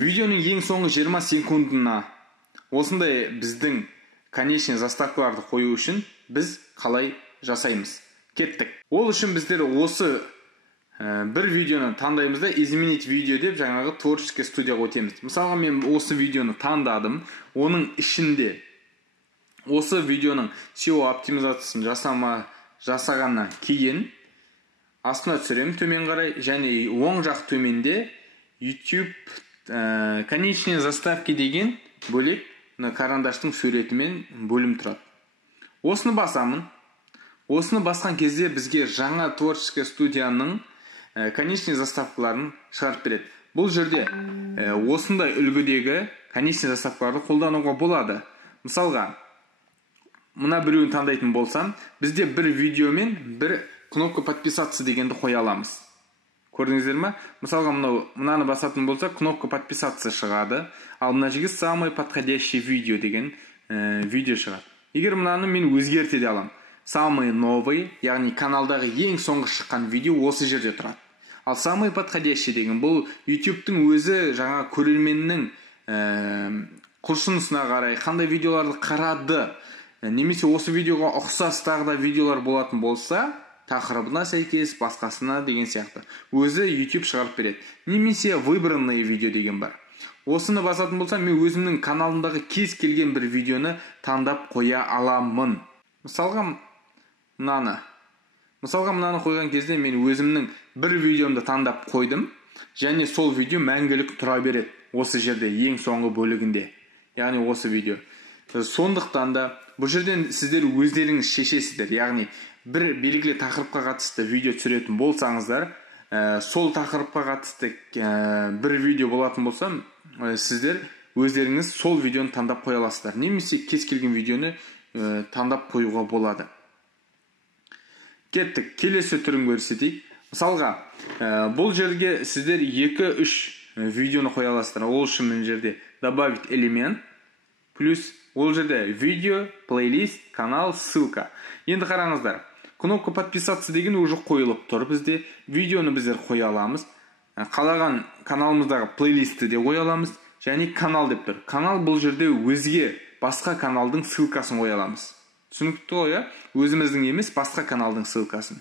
Видеоның ең соңғы 20 секундына осындай біздің конечный заставкаларды қою үшін біз қалай жасаймыз? Кеттік. Ол үшін біздер осы бір видеоны таңдаймыз да изменить видео деп жаңағы творческий студияға өтеміз. Мысалға мен осы видеоны таңдадым. Оның ішінде осы видеоның SEO оптимизациясын жасағаннан кейін астына түсіремін төмен қарай, және оң жақ төменде YouTube конечные заставки деген бөлек карандаштың суретімен бөлім тұрады. Осыны басамын. Осыны басқан кезде бізге жаңа творческий студияның конечный заставкаларын шығарып береді. Бұл жерде осындай үлгідегі конечный заставкаларды қолдануға болады. Мысалға, мына біреуін таңдайтын болсам, бізде бір видеомен бір кнопка подписаться дегенді қоя аламыз. Көрдіңіздер ме? Мысалға, мынаны басатын болса, кнопка подписаться шығады, ал мына жерге самый подходящий видео деген видео шығады. Егер мынаны мен өзгерте де алам. Самый новый, яғни каналдағы ең соңғы шыққан видео осы жерде тұрады. Ал самый подходящий деген бұл YouTube-тың өзі жаңа көрерменнің құлшынысына қарай, қандай видеоларды қарады, немесе осы видеоға ұқсас тағы да видеолар болатын болса, тақырыбына сәйкес, басқасына деген сияқты өзі YouTube шығарып береді. Немесе выбранные видео деген бар. Осыны басатын болсам, мен өзімнің каналымдағы кез келген бір видеоны таңдап қоя аламын. Мысалға мынаны қойған кезде мен өзімнің бір видеомды таңдап қойдым, және сол видео мәңгілік тұра береді осы жерде ең соңғы бөлігінде. Яғни осы видео. Сондықтан да бұл жерден сіздер өздеріңіз шешесіздер. Яғни бір белгілі тақырыпқа қатысты видео түсіретін болсаңыздар, сол тақырыпқа қатысты бір видео болатын болса, сіздер өздеріңіз сол видеоны таңдап қоя аласыздар. Немесе кез келген видеоны таңдап қоюға болады. Кеттік, келесі түрін көрсетейік. Мысалға, бұл жерге сіздер 2-3 видеоны қоя аласыздар. Ол үшін мына жерде добавить элемент, плюс ол жерде видео, плейлист, канал, ссылка. Енді қараңыздар, кнопка подписаться деген уже қойылып тұр бізде. Видеоны біздер қоя аламыз. Қалаған каналымыздағы плейлисті де қоя аламыз. Және канал деп тұр. Канал бұл жерде өзге басқа каналдың ссылкасын қоя аламыз. Түсінікті ғой, өзіміздің емес, басқа каналдың ссылкасын.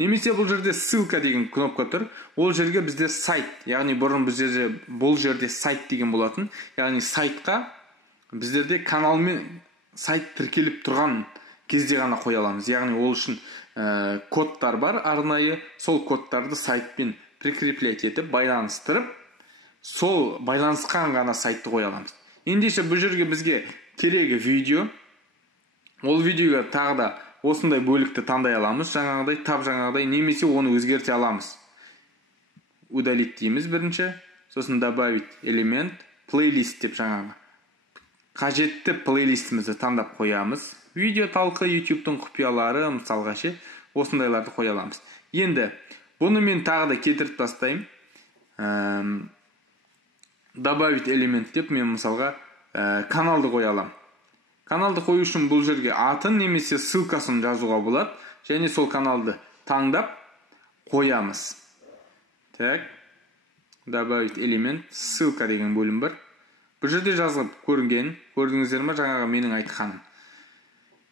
Немесе бұл жерде ссылка деген кнопка тұр. Ол жерге бізде сайт, яғни бұрын бұл жерде сайт деген болатын. Яғни сайтқа біздерде каналмен сайт тіркеліп тұрған кезде ғана қоя аламыз. Яғни ол үшін кодтар бар арнайы, сол кодтарды сайтпен прикреплять етіп, байланыстырып, сол байланысқан ғана сайтты қоя аламыз. Ендеше бұл жерге бізге керегі видео, ол видеоға тағы да осындай бөлікті таңдай аламыз, жаңағыдай, немесе оны өзгерте аламыз. Удалить дейміз бірінші, сосын добавить элемент, плейлист деп жаңағы. Қажетті плейлистімізді таңдап қоямыз. Видео талқы, YouTube-тың құпиялары, мысалға ше, осындайларды қоя аламыз. Енді, бұны мен тағы да кетіріп тастайым. Добавить элемент деп мен мысалға каналды қоя алам. Каналды қою үшін бұл жерге атын немесе ссылкасын жазуға болады, және сол каналды таңдап қоямыз. Так, добавить элемент, ссылка деген бөлім бар. Бұл жерде жазылып көрдіңіздер ме жаңағы менің айтқаным.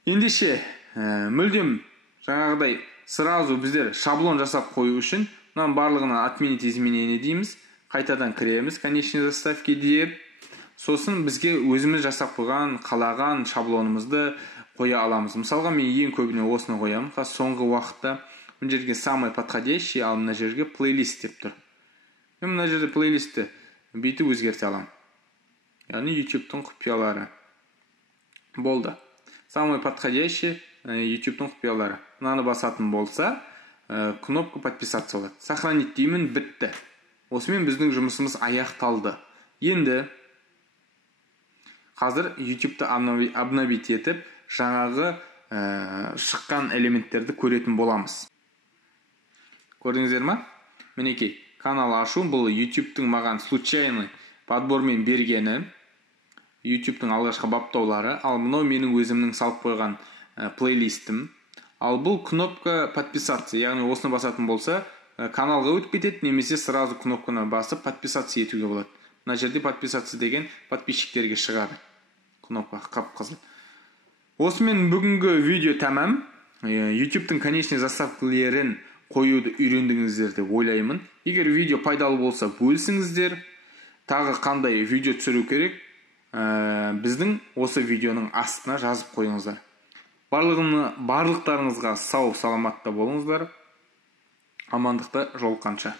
Ендеше, мүлдем жаңағыдай сразу біздер шаблон жасап қою үшін, мұнан барлығына отменить изменение дейміз, қайтадан кіреміз, конечный заставки деп, сосын бізге өзіміз жасап қойған, қалаған шаблонымызды қоя аламыз. Мысалға, мен ең көбіне осыны қоямын. Соңғы уақытта мына жерге самый подходящий, ал мына жерге плейлист деп тұр. Мен мына жерде плейлистті бүйтіп өзгерте аламын. Яғни YouTube-тың құпиялары. Болды. Самый подходящий YouTube-тың құпиялары. Мынаны басатын болса, кнопка подписаться болады. Сохранить деймін, бітті. Осымен біздің жұмысымыз аяқталды. Енді қазір YouTube-ты обновить етіп, жаңағы шыққан элементтерді көретін боламыз. Көрдіңіздер ме? Мінекей, канал ашу, бұл YouTube-тың маған случайный подбормен бергені, YouTube-тың алғашқы баптаулары, ал мынау менің өзімнің салып қойған плейлистім. Ал бұл кнопка подписаться, яғни осыны басатын болса, каналға өтіп кетеді, немесе сразу кнопканы басып подписаться етуге болады. мына жерде подписаться деген подписчиктерге шығады. Кнопка қап-қызыл. Осымен бүгінгі видео тәмам. YouTube-тың конечный заставкаларын қоюды үйрендіңіздер деп ойлаймын. Егер видео пайдалы болса, бөлісіңіздер. Тағы қандай видео түсіру керек, біздің осы видеоның астына жазып қойыңыздар. Барлықтарыңызға сау саламатта болыңыздар. Амандықта жолыққанша.